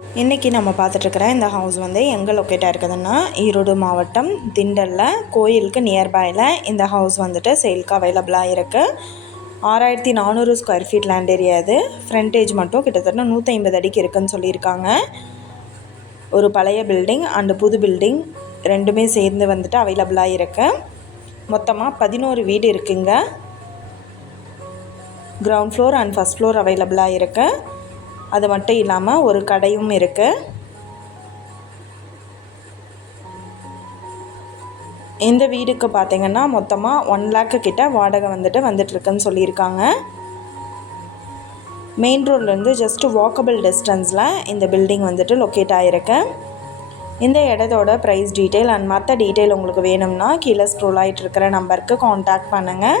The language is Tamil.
இன்றைக்கி நம்ம பார்த்துட்ருக்குற இந்த ஹவுஸ் வந்து எங்கே லொக்கேட்டாக இருக்குதுன்னா ஈரோடு மாவட்டம் திண்டலில் கோயிலுக்கு நியர்பையில் இந்த ஹவுஸ் வந்துட்டு சேல்க்கு அவைலபிளாக இருக்குது ஆறாயிரத்தி நானூறு ஸ்கொயர் ஃபீட் லேண்ட் ஏரியா இது. ஃப்ரண்டேஜ் மட்டும் கிட்டத்தட்ட நூற்றி ஐம்பது அடிக்கு இருக்குன்னு சொல்லியிருக்காங்க. ஒரு பழைய பில்டிங் அண்டு புது பில்டிங் ரெண்டுமே சேர்ந்து வந்துட்டு அவைலபிளாக இருக்குது மொத்தமாக பதினோரு வீடு இருக்குங்க. Ground floor and first floor அவைலபிளாக இருக்குது அது மட்டும் இல்லாமல் ஒரு கடையும் இருக்குது இந்த வீடுக்கு பார்த்தீங்கன்னா மொத்தமாக ஒன் லேக்கு கிட்ட வாடகை வந்துட்டு வந்துட்டுருக்குன்னு சொல்லியிருக்காங்க. மெயின் ரோட்லேருந்து ஜஸ்ட் வாக்கபிள் டிஸ்டன்ஸில் இந்த பில்டிங் வந்துட்டு லொக்கேட் ஆகிருக்கு இந்த இடத்தோட ப்ரைஸ் டீட்டெயில் அண்ட் மற்ற டீட்டெயில் உங்களுக்கு வேணும்னா கீழே ஸ்க்ரோல் ஆகிட்டு இருக்கிற நம்பருக்கு காண்டாக்ட் பண்ணுங்கள்